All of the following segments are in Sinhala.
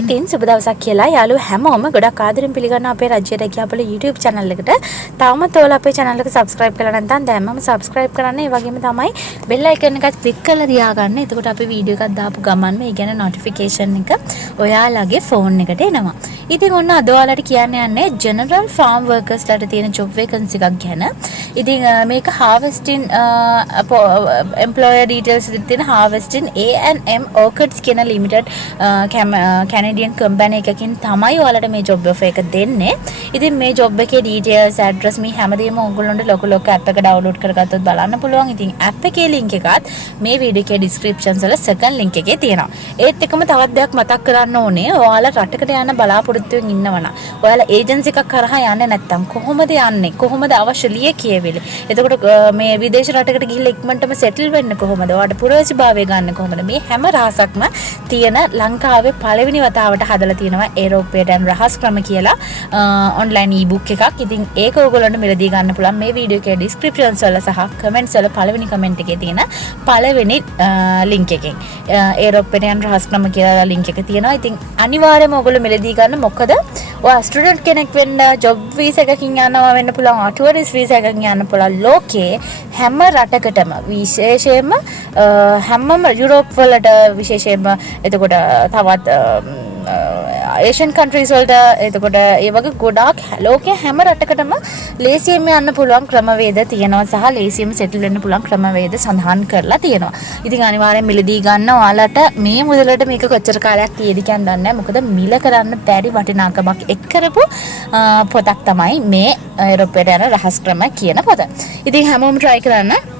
ඉතින් සුබ දවසක් කියලා යාළුවෝ හැමෝම ගොඩක් ආදරෙන් පිළිගන්න අපේ රජ්‍ය රැකියාපොළ YouTube channel එකට. තාමත් ඔයාලා අපේ channel එක subscribe කරලා නැත්නම් දැන්මම subscribe කරන්න. ඒ වගේම තමයි bell icon එකත් click කරලා තියාගන්න. එතකොට අපි වීඩියෝ එකක් දාපු ගමන්ම ඒ කියන්නේ notification එක ඔයාලගේ phone එකට එනවා. ඉතින් ඔන්න අද ඔයාලට කියන්න යන්නේ general farm workers ලාට තියෙන job vacancy එකක් ගැන. ඉතින් මේක harvesting employer details එකක් තියෙන harvesting A&M Orchids කියන limited Canadian company එකකින් තමයි ඔයාලට මේ job offer එක දෙන්නේ. ඉතින් මේ job එකේ details address මේ හැමදේම ඔයගොල්ලන්ට ලොකු app එක download කරගත්තොත් බලන්න පුළුවන්. ඉතින් app එකේ link එකත් මේ video එකේ description වල second link එකේ තියෙනවා. ඒත් එකම තවත් දෙයක් මතක් කරන්න ඕනේ. ඔයාලා රටකට යන්න බලාපොරොත්තුෙන් ඉන්නවනම් ඔයාලා agency එකක් කරහා යන්නේ නැත්නම් කොහොමද යන්නේ? කොහොමද අවශ්‍ය ලිය කියවිලි? එතකොට මේ විදේශ රටකට ගිහිල්ලා ඉක්මනටම settle වෙන්න කොහොමද? ඔයාලට පුරවැසිභාවය ගන්න කොහොමද? මේ හැම රහසක්ම තියෙන ලංකාවේ පළවෙනි වතාවට හදලා තියෙනවා ඒරෝපේටන් රහස් ක්‍රම කියලා ඔන්ලයින් e-book එකක්. ඉතින් ඒක ඔයගොල්ලන්ට මිලදී ගන්න පුළුවන් මේ වීඩියෝ එකේ descriptions වල සහ comments වල පළවෙනි comment එකේ තියෙන පළවෙනි link එකෙන් ඒරෝපේටන් රහස් ක්‍රම කියලා link එක තියෙනවා. ඉතින් අනිවාර්යයෙන්ම ඔයගොල්ලෝ මිලදී ගන්න. මොකද ඔයා ස්ටුඩන්ට් කෙනෙක් වෙන්න ජොබ් වීසා එකකින් යනවා වෙන්න පුළුවන්, ටුවරිස්ට් වීසා එකකින් යන්න පුළුවන්. ලෝකේ හැම රටකටම විශේෂයෙන්ම හැමම යුරෝප් වලට විශේෂයෙන්ම එතකොට තවත් ඒෂියන් කන්ට්‍රීස් වලට එතකොට ඒ වගේ ගොඩාක් ලෝකයේ හැම රටකටම ලේසියෙන් යන්න පුළුවන් ක්‍රමවේද තියෙනවා සහ ලේසියෙන් සෙටල් වෙන්න පුළුවන් ක්‍රමවේද සඳහන් කරලා තියෙනවා. ඉතින් අනිවාර්යෙන් මිලදී ගන්න. ඔයාලට මේ මුදලට මේක කොච්චර කාලයක් තියෙද කියන දන්නේ නැහැ. මොකද මිල කරන්න බැරි වටිනාකමක් එක් කරපු පොතක් තමයි මේ ඒරෝපේට යන රහස් ක්‍රම කියන පොත. ඉතින් හැමෝම try කරන්න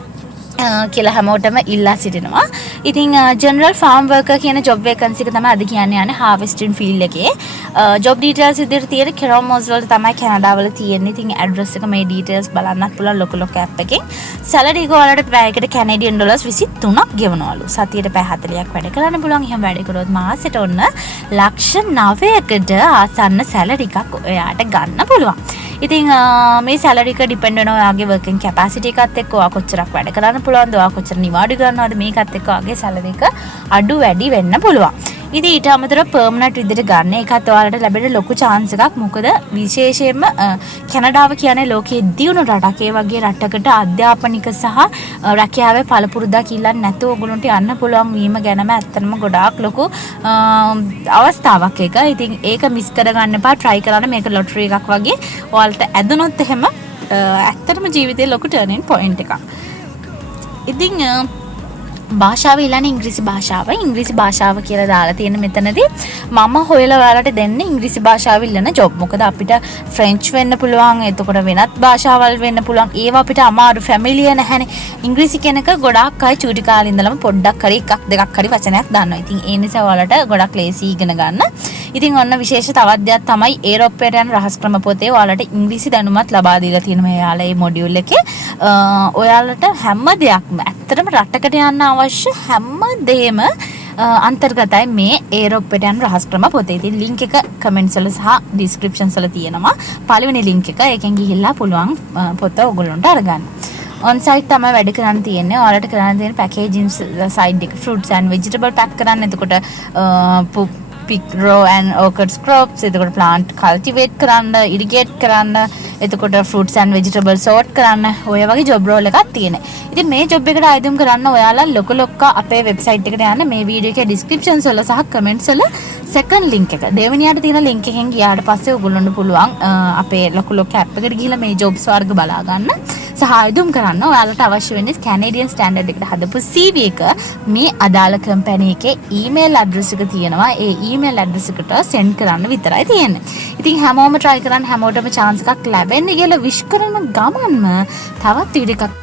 කියලා හැමෝටම ඉල්ලා සිටිනවා. ඉතින් general farm worker කියන job vacancy එක තමයි අද කියන්නේ යන්නේ harvesting field එකේ. job details විදිහට තියෙන කෙරොමෝස් වල තමයි කැනඩාවල තියෙන්නේ. ඉතින් address එක මේ details බලන්නත් පුළුවන් ලොකු app එකෙන්. salary එක වලට පැයකට Canadian dollars 23ක් ගෙවනවලු. සතියට පැය 40ක් වැඩ කරන්න පුළුවන්. එහෙම වැඩ කරොත් මාසෙට ඔන්න ලක්ෂ 9කට ආසන්න salary එකක් ඔයාට ගන්න පුළුවන්. ඉතින් මේ salary එක depend වෙනවා ඔයාගේ working capacity එකත් එක්ක ඔයා කොච්චරක් වැඩ කරන්න පුළුවන්ද, ඔයා කොච්චර නිවාඩු ගන්නවද මේකත් එක්ක ඔයාගේ salary එක අඩු වැඩි වෙන්න පුළුවන්. ඉතින් ඊට අමතරව permanent විදිහට ගන්න එකත් ඔයාලට ලැබෙන ලොකු chance එකක්. මොකද විශේෂයෙන්ම කැනඩාව කියන්නේ ලෝකයේ දියුණු රටක්. ඒ වගේ රටකට අධ්‍යාපනික සහ රැකියාවේ පළපුරුද්දක් ඉල්ලන්නේ නැතුව ඔයගොල්ලන්ට යන්න පුළුවන් වීම ගැනම ඇත්තටම ගොඩාක් ලොකු අවස්ථාවක් එක. ඉතින් ඒක මිස් කරගන්න එපා. try කරන්න. මේක lottery එකක් වගේ. ඔයාලට ඇදුනොත් එහෙම ඇත්තටම ජීවිතේ ලොකු turning point එකක්. ඉතින් භාෂාව ඉල්ලන්නේ ඉංග්‍රීසි භාෂාව කියලා දාලා තියෙන මෙතනදී මම හොයලා ඔයාලට දෙන්නේ ඉංග්‍රීසි භාෂාව ඉල්ලන ජොබ්. මොකද අපිට ෆ්‍රෙන්ච් වෙන්න පුළුවන්, එතකොට වෙනත් භාෂාවල් වෙන්න පුළුවන්. ඒවා අපිට අමාරු ෆැමිලිය නැහැනේ. ඉංග්‍රීසි කෙනක ගොඩාක් අය චූටි කාලේ ඉඳලම පොඩ්ඩක් හරි එකක් දෙකක් හරි වචනයක් දන්නවා. ඉතින් ඒ නිසා ඔයාලට ගොඩක් ලේසි ඉගෙන ගන්න. ඉතින් ඔන්න විශේෂ තවත් දෙයක් තමයි ඒරෝපේට යන රහස් ක්‍රම පොතේ ඔයාලට ඉංග්‍රීසි දැනුමත් ලබා දීලා තියෙනවා. එයාලා මේ මොඩියුල් එකේ ඔයාලට හැම දෙයක්ම ඇත්තටම රටකට යන්න අවශ්‍ය හැම දෙයක්ම අන්තර්ගතයි මේ ඒරෝපේට යන රහස් ක්‍රම පොතේ. ඉතින් link එක comments වල සහ descriptions වල තියෙනවා. පළවෙනි link එක. ඒකෙන් ගිහිල්ලා පුළුවන් පොත ඔයගොල්ලන්ට අරගන්න. on site තමයි වැඩ කරන්න තියෙන්නේ. ඔයාලට කරන්න තියෙන packaging side එක fruits and vegetable pack කරන්න. එතකොට pick row and orchids crops, එතකොට plant cultivate කරන්න, irrigate කරන්න, එතකොට fruits and vegetables sort කරන්න, ඔය වගේ job role එකක් තියෙනවා. ඉතින් මේ job එකට ආයුධම් කරන්න ඔයාලා ලොක අපේ website එකට යන්න. මේ වීඩියෝ එකේ descriptions වල සහ comments වල second link එක. දෙවෙනියට තියෙන link එකෙන් ගියාට පස්සේ ඔයගොල්ලන්ට පුළුවන් අපේ ලොක app එකට ගිහිල්ලා මේ jobs වර්ග බලා ගන්න. සහ ආයුධම් කරන්න ඔයාලට අවශ්‍ය වෙන්නේ Canadian standard එකට හදපු CV එක. මේ අදාළ company එකේ email address එක තියෙනවා. ඒ email address එකට send කරන්න විතරයි තියෙන්නේ. ඉතින් හැමෝම try කරන්න. හැමෝටම chance එකක් ලැබෙන්න කියලා wish කරන ගමන්ම තවත් වීඩියෝ එකක්